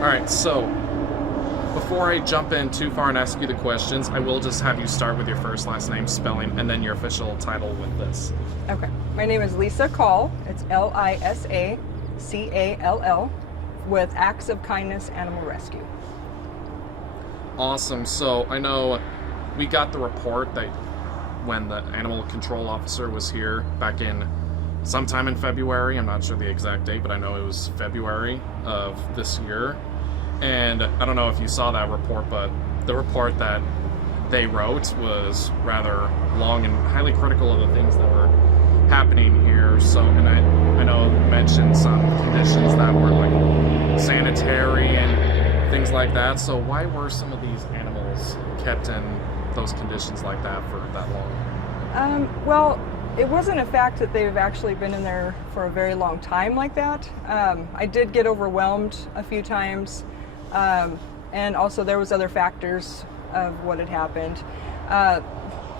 Alright, so before I jump in too far and ask you the questions, I will just have you start with your first, last name, spelling, and then your official title with this. Okay. My name is Lisa Call. It's Lisacall with Acts of Kindness Animal Rescue. Awesome. So I know we got the report that when the animal control officer was here back in sometime in February, I'm not sure the exact date, but I know it was February of this year. And I don't know if you saw that report, but the report that they wrote was rather long and highly critical of the things that were happening here. So, and I know you mentioned some conditions that were like sanitary and things like that. So why were some of these animals kept in those conditions like that for that long? Well, it wasn't a fact that they've actually been in there for a very long time like that. I did get overwhelmed a few times. And also there was other factors of what had happened.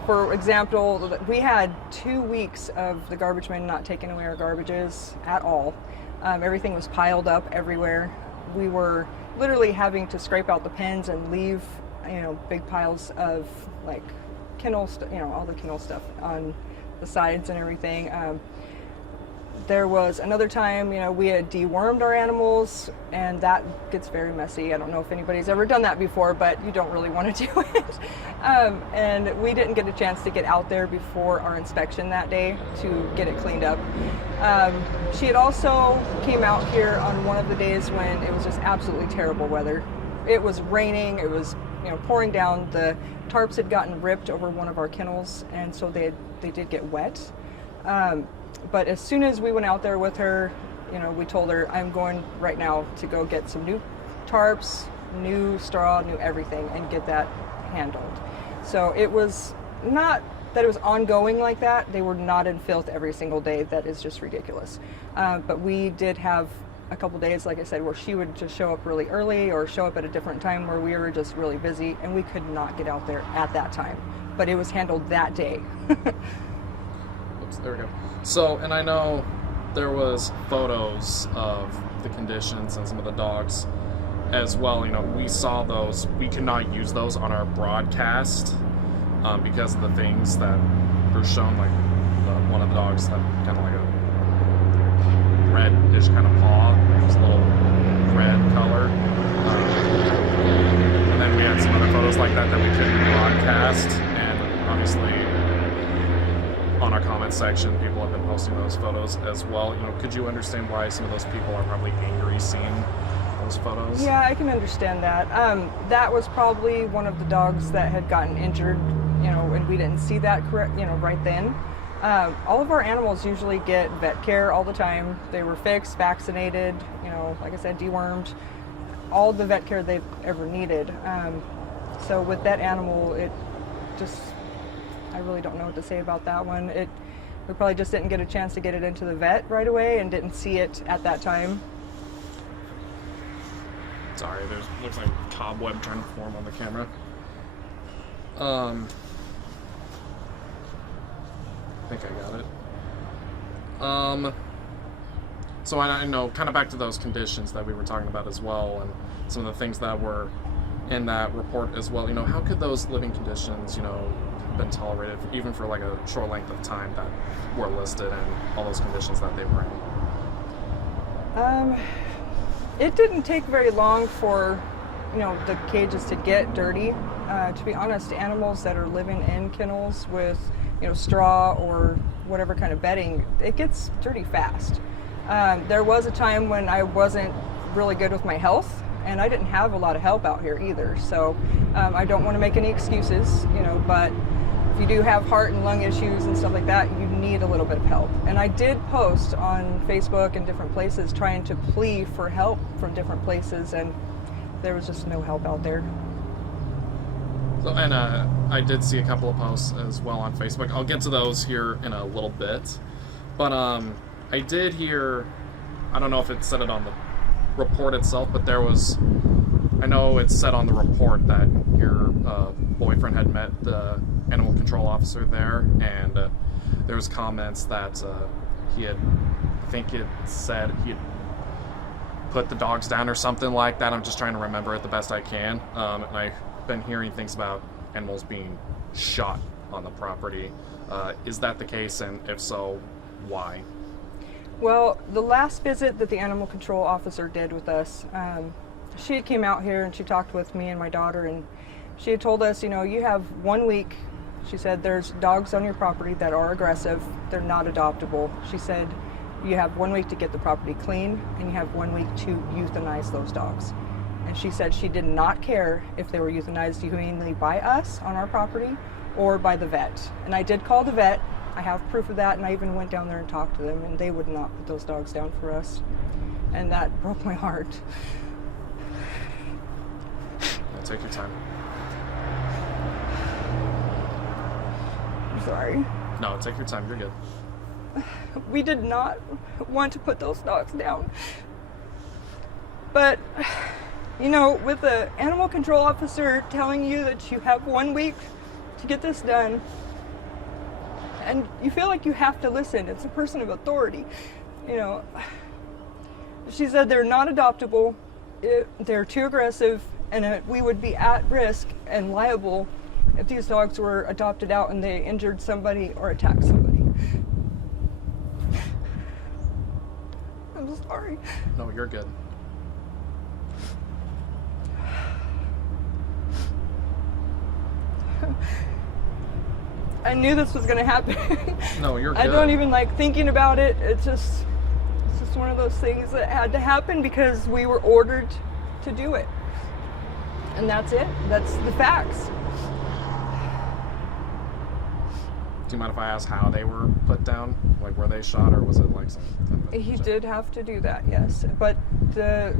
For example, we had 2 weeks of the garbage men not taking away our garbages at all. Everything was piled up everywhere. We were literally having to scrape out the pens and leave, big piles of like kennel, all the kennel stuff on the sides and everything. There was another time, we had dewormed our animals, and that gets very messy. I don't know if anybody's ever done that before, but you don't really want to do it. And we didn't get a chance to get out there before our inspection that day to get it cleaned up. She had also came out here on one of the days when it was just absolutely terrible weather. It was raining, it was pouring down. The tarps had gotten ripped over one of our kennels, and so they did get wet. But as soon as we went out there with her, we told her, I'm going right now to go get some new tarps, new straw, new everything, and get that handled. So it was not that it was ongoing like that. They were not in filth every single day. That is just ridiculous. But we did have a couple days, like I said, where she would just show up really early or show up at a different time where we were just really busy and we could not get out there at that time. But it was handled that day. Oops, there we go. So, and I know there was photos of the conditions and some of the dogs as well. We saw those. We could not use those on our broadcast because of the things that were shown. Like one of the dogs had kind of like a reddish kind of paw. It was a little red color. And then we had some other photos like that we couldn't broadcast. And obviously, on our comment section, people have been posting those photos as well. Could you understand why some of those people are probably angry seeing those photos? Yeah, I can understand that. That was probably one of the dogs that had gotten injured, and we didn't see that right then. All of our animals usually get vet care all the time. They were fixed, vaccinated, like I said, dewormed, all the vet care they've ever needed. So with that animal, it just, I really don't know what to say about that one. We probably just didn't get a chance to get it into the vet right away and didn't see it at that time. Sorry, looks like a cobweb trying to form on the camera. I think I got it. So I know, kind of back to those conditions that we were talking about as well, and some of the things that were in that report as well. How could those living conditions, been tolerated even for like a short length of time that were listed and all those conditions that they were in? It didn't take very long for the cages to get dirty. To be honest, animals that are living in kennels with straw or whatever kind of bedding, it gets dirty fast. There was a time when I wasn't really good with my health, and I didn't have a lot of help out here either. So I don't want to make any excuses, but if you do have heart and lung issues and stuff like that, you need a little bit of help. And I did post on Facebook and different places trying to plea for help from different places, and there was just no help out there. So, and I did see a couple of posts as well on Facebook. I'll get to those here in a little bit. But I did hear, I don't know if it said it on the report itself, but I know it said on the report that your boyfriend had met the animal control officer there, and there was comments that he had, I think it said he had put the dogs down or something like that. I'm just trying to remember it the best I can. And I've been hearing things about animals being shot on the property. Is that the case, and if so, why? Well, the last visit that the animal control officer did with us, she came out here and she talked with me and my daughter, and she had told us, you have 1 week. She said there's dogs on your property that are aggressive. They're not adoptable. She said you have 1 week to get the property clean, and you have 1 week to euthanize those dogs. And she said she did not care if they were euthanized humanely by us on our property or by the vet. And I did call the vet. I have proof of that, and I even went down there and talked to them, and they would not put those dogs down for us. And that broke my heart. Yeah, take your time. I'm sorry. No, take your time. You're good. We did not want to put those dogs down. But, with the animal control officer telling you that you have 1 week to get this done, and you feel like you have to listen. It's a person of authority. She said they're not adoptable, they're too aggressive, and we would be at risk and liable if these dogs were adopted out and they injured somebody or attacked somebody. I'm sorry. No, you're good. I knew this was going to happen. No, you're good. I don't even like thinking about it. It's just one of those things that had to happen because we were ordered to do it. And that's it. That's the facts. Do you mind if I ask how they were put down? Like, were they shot, or was it like something? He did have to do that, yes. But the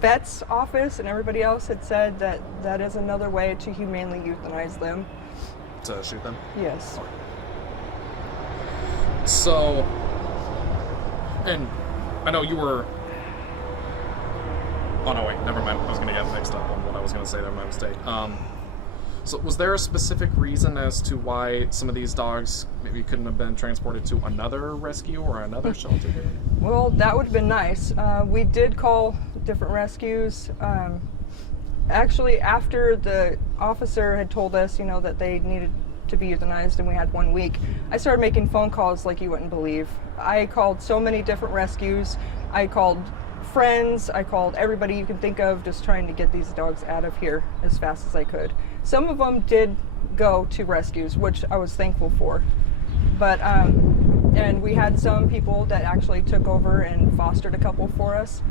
vet's office and everybody else had said that that is another way to humanely euthanize them. To shoot them? Yes. So, and I know you were... Oh, no, wait, never mind. I was going to get mixed up on what I was going to say there, my mistake. So was there a specific reason as to why some of these dogs maybe couldn't have been transported to another rescue or another shelter? Well, that would have been nice. We did call different rescues. Actually, after the officer had told us, that they needed to be euthanized and we had 1 week, I started making phone calls like you wouldn't believe. I called so many different rescues. I called friends. I called everybody you can think of, just trying to get these dogs out of here as fast as I could. Some of them did go to rescues, which I was thankful for. But, and we had some people that actually took over and fostered a couple for us.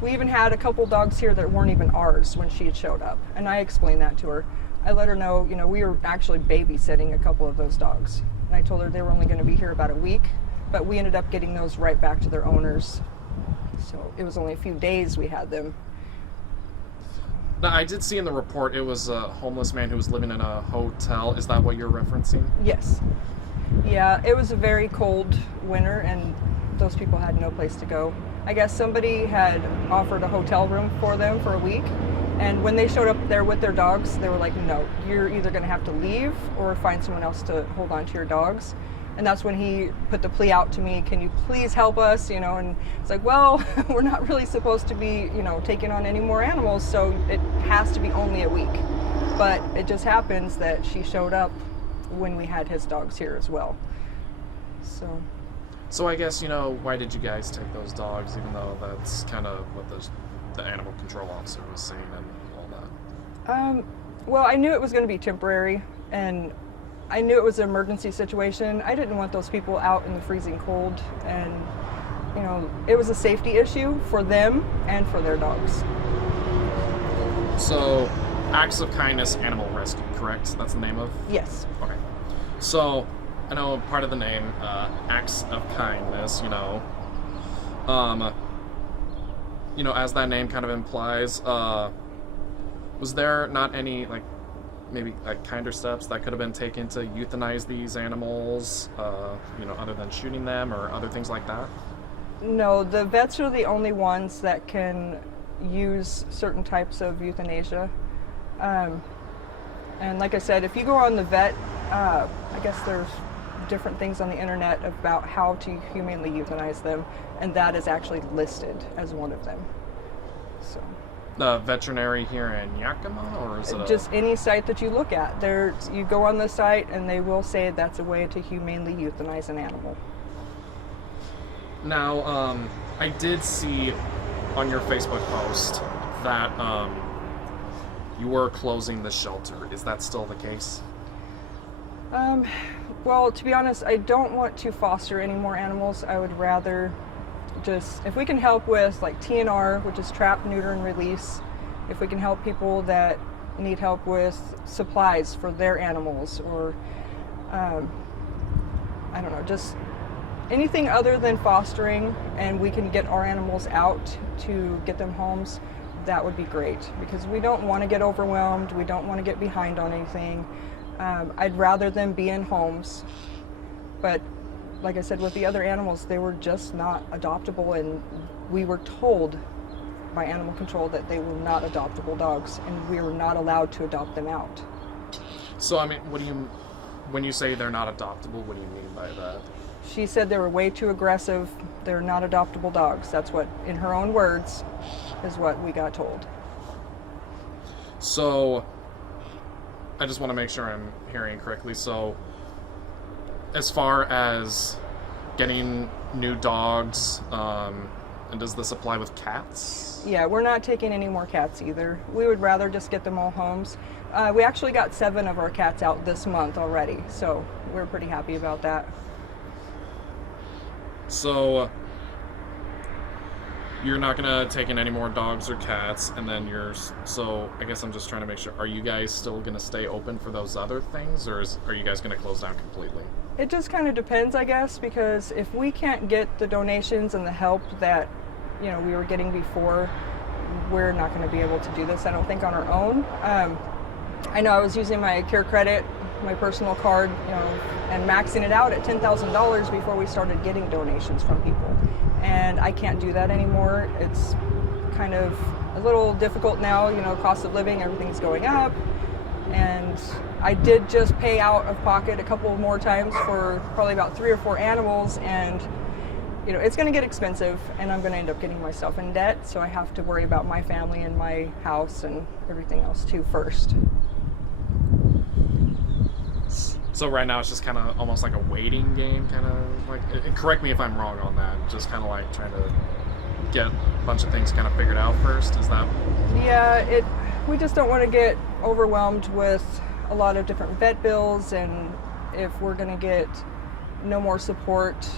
We even had a couple dogs here that weren't even ours when she had showed up. And I explained that to her. I let her know, we were actually babysitting a couple of those dogs. And I told her they were only going to be here about a week, but we ended up getting those right back to their owners. So it was only a few days we had them. Now, I did see in the report it was a homeless man who was living in a hotel. Is that what you're referencing? Yes. Yeah, it was a very cold winter and those people had no place to go. I guess somebody had offered a hotel room for them for a week, and when they showed up there with their dogs, they were like, no, you're either going to have to leave or find someone else to hold on to your dogs. And that's when he put the plea out to me, can you please help us, and it's like, well, we're not really supposed to be, taking on any more animals, so it has to be only a week. But it just happens that she showed up when we had his dogs here as well. So I guess, why did you guys take those dogs, even though that's kind of what the animal control officer was saying and all that? Well, I knew it was going to be temporary, and I knew it was an emergency situation. I didn't want those people out in the freezing cold, and it was a safety issue for them and for their dogs. So, Acts of Kindness Animal Rescue, correct? That's the name of? Yes. Okay. So, I know part of the name, Acts of Kindness, as that name kind of implies, was there not any, maybe kinder steps that could have been taken to euthanize these animals, other than shooting them or other things like that? No, the vets are the only ones that can use certain types of euthanasia. And like I said, if you go on the vet, I guess there's different things on the internet about how to humanely euthanize them, and that is actually listed as one of them. So. The veterinary here in Yakima, or is it just any site that you look at? You go on the site and they will say that's a way to humanely euthanize an animal. Now, I did see on your Facebook post that you were closing the shelter. Is that still the case? Well, to be honest, I don't want to foster any more animals. I would rather just, if we can help with like TNR, which is trap, neuter, and release, if we can help people that need help with supplies for their animals, or I don't know, just anything other than fostering, and we can get our animals out to get them homes, that would be great, because we don't want to get overwhelmed, we don't want to get behind on anything. I'd rather them be in homes, but like I said, with the other animals, they were just not adoptable, and we were told by animal control that they were not adoptable dogs, and we were not allowed to adopt them out. So, I mean, when you say they're not adoptable, what do you mean by that? She said they were way too aggressive, they're not adoptable dogs. That's what, in her own words, is what we got told. So, I just want to make sure I'm hearing correctly. So, as far as getting new dogs, and does this apply with cats? Yeah, we're not taking any more cats either. We would rather just get them all homes. We actually got 7 of our cats out this month already, so we're pretty happy about that. So, you're not going to take in any more dogs or cats, and then so I guess I'm just trying to make sure, are you guys still going to stay open for those other things, or are you guys going to close down completely? It just kind of depends, I guess, because if we can't get the donations and the help that, we were getting before, we're not going to be able to do this, I don't think, on our own. I know I was using my Care Credit, my personal card, and maxing it out at $10,000 before we started getting donations from people. And I can't do that anymore. It's kind of a little difficult now, cost of living, everything's going up. And I did just pay out of pocket a couple more times for probably about 3 or 4 animals, and it's going to get expensive, and I'm going to end up getting myself in debt, so I have to worry about my family and my house and everything else too first. So right now it's just kind of almost like a waiting game, kind of like, correct me if I'm wrong on that, just kind of like trying to get a bunch of things kind of figured out first, is that? Yeah, we just don't want to get overwhelmed with a lot of different vet bills, and if we're going to get no more support,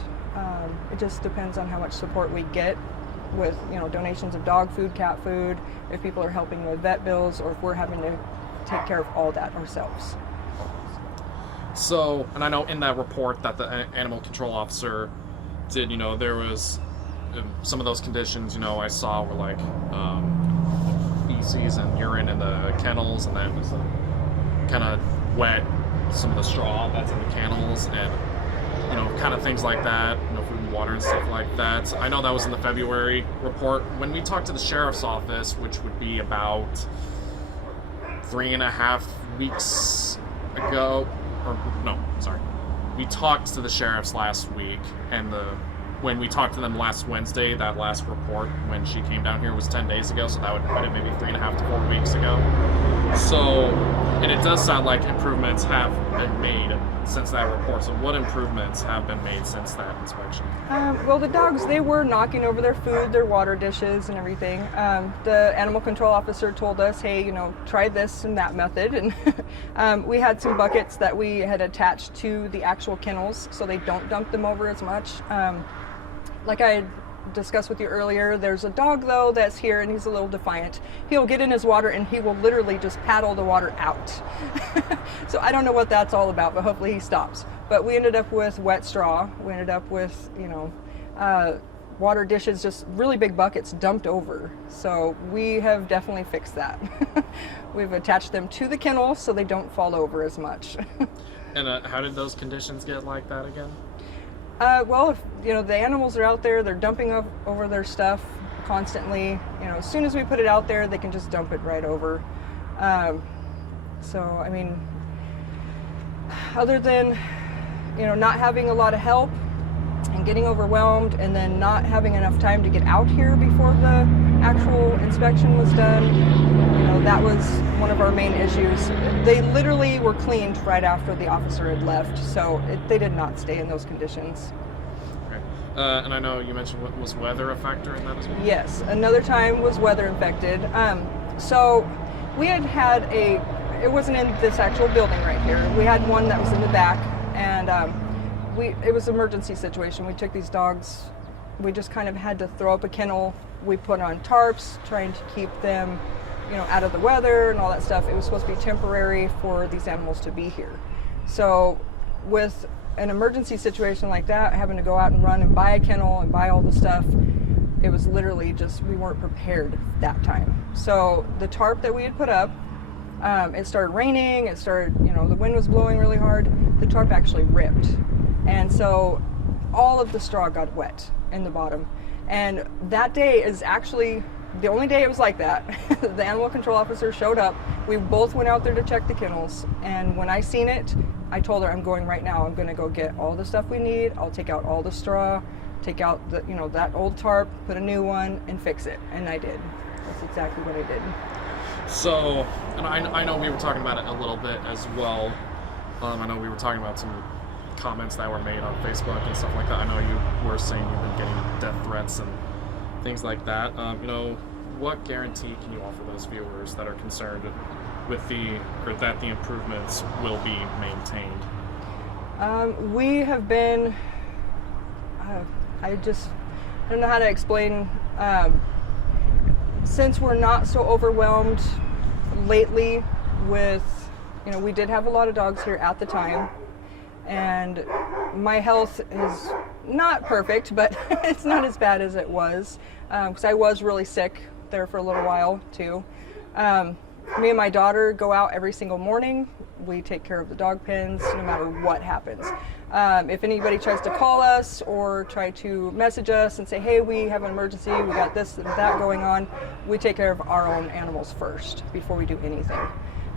it just depends on how much support we get with, donations of dog food, cat food, if people are helping with vet bills, or if we're having to take care of all that ourselves. So, and I know in that report that the animal control officer did, there was some of those conditions, I saw were like feces and urine in the kennels, and then it was kind of wet, some of the straw that's in the kennels, and kind of things like that, food and water and stuff like that. So I know that was in the February report. When we talked to the sheriff's office, which would be about 3.5 weeks ago, we talked to the sheriffs last week, and when we talked to them last Wednesday, that last report when she came down here was 10 days ago, so that would put it maybe 3.5 to 4 weeks ago. So, and it does sound like improvements have been made since that report. So what improvements have been made since that inspection? Well, the dogs, they were knocking over their food, their water dishes and everything. The animal control officer told us, hey, try this and that method. And we had some buckets that we had attached to the actual kennels so they don't dump them over as much. Like I discussed with you earlier, there's a dog though that's here, and he's a little defiant. He'll get in his water and he will literally just paddle the water out. So I don't know what that's all about, but hopefully he stops. But we ended up with wet straw. We ended up with water dishes, just really big buckets dumped over. So we have definitely fixed that. We've attached them to the kennel so they don't fall over as much. And how did those conditions get like that again? Well, if the animals are out there, they're dumping over their stuff constantly. As soon as we put it out there, they can just dump it right over. So, I mean, other than not having a lot of help and getting overwhelmed, and then not having enough time to get out here before the actual inspection was done. That was one of our main issues. They literally were cleaned right after the officer had left, so they did not stay in those conditions. Okay. And I know you mentioned, was weather a factor in that as well? Yes, another time was weather infected. So we had it wasn't in this actual building right here. We had one that was in the back, and it was an emergency situation. We took these dogs, we just kind of had to throw up a kennel. We put on tarps, trying to keep them, out of the weather and all that stuff. It was supposed to be temporary for these animals to be here. So with an emergency situation like that, having to go out and run and buy a kennel and buy all the stuff, it was literally just, we weren't prepared that time. So the tarp that we had put up, it started raining, the wind was blowing really hard. The tarp actually ripped. And so all of the straw got wet in the bottom. And that day is actually the only day it was like that. The animal control officer showed up. We both went out there to check the kennels. And when I seen it, I told her, I'm going right now. I'm going to go get all the stuff we need. I'll take out all the straw, take out that old tarp, put a new one, and fix it. And I did. That's exactly what I did. So, and I know we were talking about it a little bit as well. I know we were talking about some comments that were made on Facebook and stuff like that. I know you were saying you've been getting death threats and things like that. What guarantee can you offer those viewers that are concerned with that the improvements will be maintained? We have been, I don't know how to explain, since we're not so overwhelmed lately with, we did have a lot of dogs here at the time, and my health is not perfect, but it's not as bad as it was, because I was really sick there for a little while too. Me and my daughter go out every single morning. We take care of the dog pens no matter what happens. If anybody tries to call us or try to message us and say, hey, we have an emergency, we got this and that going on, we take care of our own animals first before we do anything.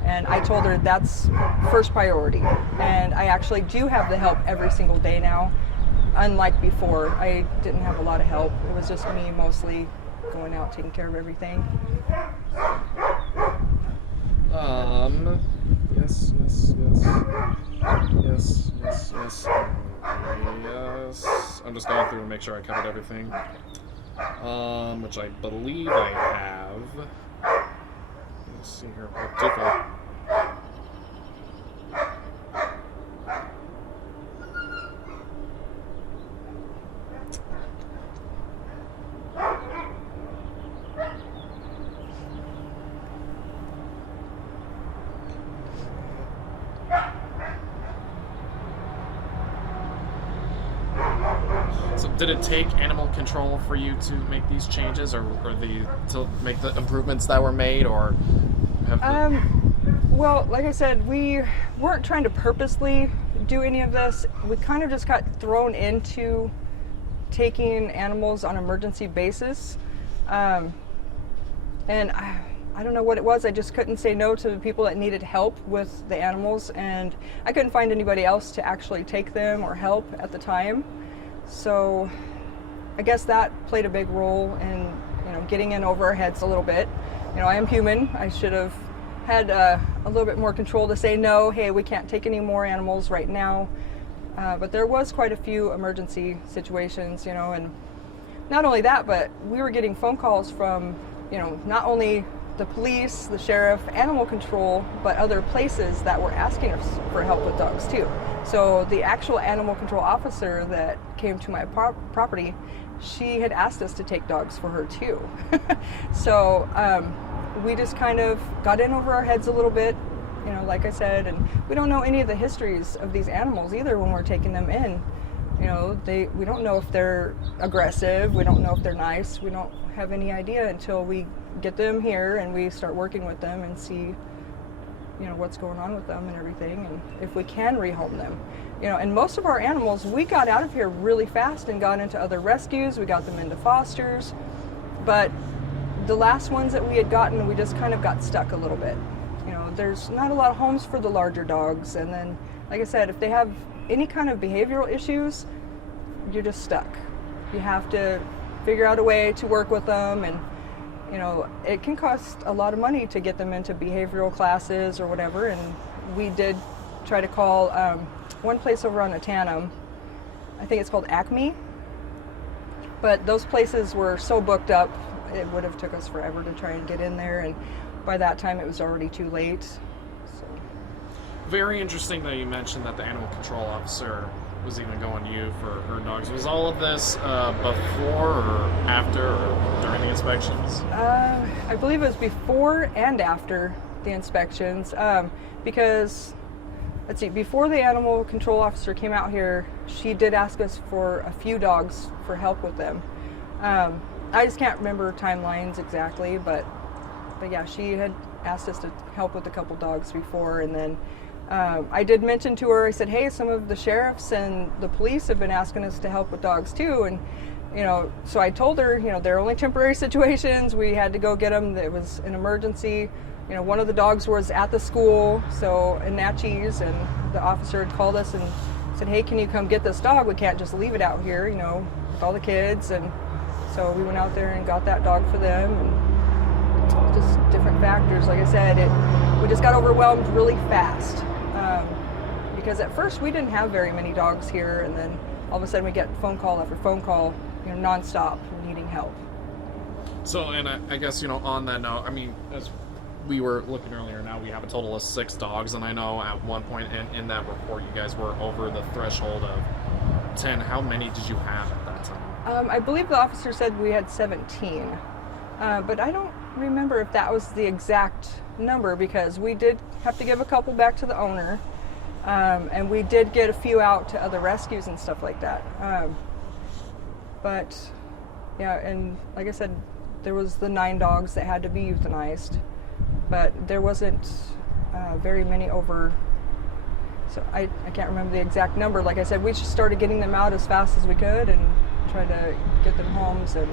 And I told her that's first priority. And I actually do have the help every single day now. Unlike before, I didn't have a lot of help. It was just me mostly going out taking care of everything. Yes. I'm just going through and make sure I covered everything. Which I believe I have. Let's see here. Too far. So did it take animal control for you to make these changes, or to make the improvements that were made, or have well, like I said, we weren't trying to purposely do any of this. We kind of just got thrown into taking animals on an emergency basis. And I don't know what it was. I just couldn't say no to the people that needed help with the animals, and I couldn't find anybody else to actually take them or help at the time. So I guess that played a big role in, getting in over our heads a little bit. I am human. I should have had a little bit more control to say no, hey, we can't take any more animals right now. But there was quite a few emergency situations, and not only that, but we were getting phone calls from, not only the police, the sheriff, animal control, but other places that were asking us for help with dogs too. So the actual animal control officer that came to my property, she had asked us to take dogs for her too. So we just kind of got in over our heads a little bit, like I said, and we don't know any of the histories of these animals either when we're taking them in. We don't know if they're aggressive, we don't know if they're nice, we don't have any idea until we get them here and we start working with them and see, what's going on with them and everything, and if we can rehome them. And most of our animals, we got out of here really fast and got into other rescues, we got them into fosters, but the last ones that we had gotten, we just kind of got stuck a little bit. There's not a lot of homes for the larger dogs, and then, like I said, if they have any kind of behavioral issues, you're just stuck. You have to figure out a way to work with them, and it can cost a lot of money to get them into behavioral classes or whatever. And we did try to call one place over on Atanum. I think it's called Acme. But those places were so booked up, it would have took us forever to try and get in there, and by that time it was already too late. So. Very interesting that you mentioned that the animal control officer was even going to you for her dogs. Was all of this before or after or during the inspections? I believe it was before and after the inspections, because let's see, before the animal control officer came out here, she did ask us for a few dogs for help with them. I just can't remember timelines exactly, but yeah, she had asked us to help with a couple dogs before, and then I did mention to her, I said, hey, some of the sheriffs and the police have been asking us to help with dogs too, and so I told her, they're only temporary situations, we had to go get them, it was an emergency. One of the dogs was at the school, so in Natchez, and the officer had called us and said, hey, can you come get this dog? We can't just leave it out here, with all the kids. And so we went out there and got that dog for them, and just different factors. Like I said, we just got overwhelmed really fast, because at first we didn't have very many dogs here, and then all of a sudden we get phone call after phone call, nonstop, needing help. So, and I guess, on that note, as we were looking earlier, now we have a total of 6 dogs, and I know at one point in that report you guys were over the threshold of 10. How many did you have at that time? I believe the officer said we had 17, but I don't remember if that was the exact number, because we did have to give a couple back to the owner, and we did get a few out to other rescues and stuff like that. But yeah, and like I said, there was the 9 dogs that had to be euthanized, but there wasn't very many over, so I can't remember the exact number. Like I said, we just started getting them out as fast as we could and tried to get them homes, and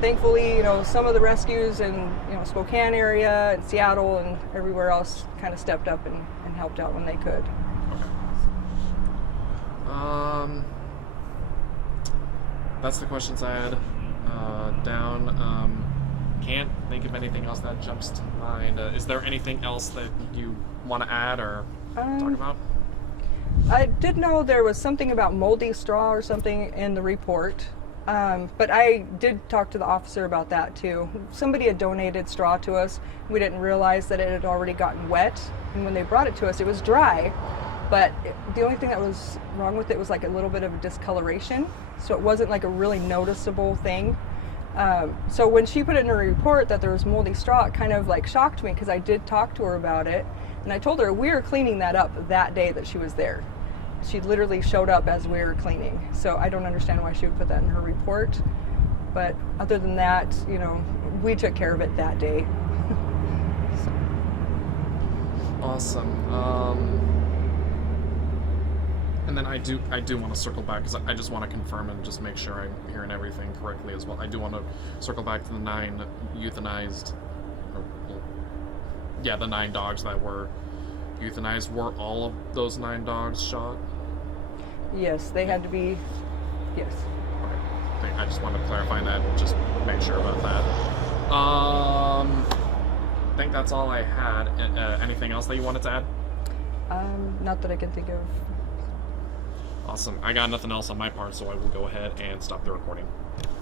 thankfully, some of the rescues in Spokane area and Seattle and everywhere else kind of stepped up and helped out when they could. Okay. That's the questions I had down. Can't think of anything else that jumps to mind. Is there anything else that you want to add or talk about? I did know there was something about moldy straw or something in the report, but I did talk to the officer about that too. Somebody had donated straw to us. We didn't realize that it had already gotten wet, and when they brought it to us, it was dry, but the only thing that was wrong with it was like a little bit of a discoloration, so it wasn't like a really noticeable thing. So when she put it in her report that there was moldy straw, it kind of like shocked me, because I did talk to her about it, and I told her we were cleaning that up that day that she was there. She literally showed up as we were cleaning, so I don't understand why she would put that in her report. But other than that, we took care of it that day. So. Awesome. And then I do want to circle back, because I just want to confirm and just make sure I'm hearing everything correctly as well. I do want to circle back to the 9 euthanized, the 9 dogs that were euthanized. Were all of those 9 dogs shot? Yes, they had to be, yes. Okay. I just wanted to clarify that, just make sure about that. I think that's all I had. Anything else that you wanted to add? Not that I can think of. Awesome. I got nothing else on my part, so I will go ahead and stop the recording.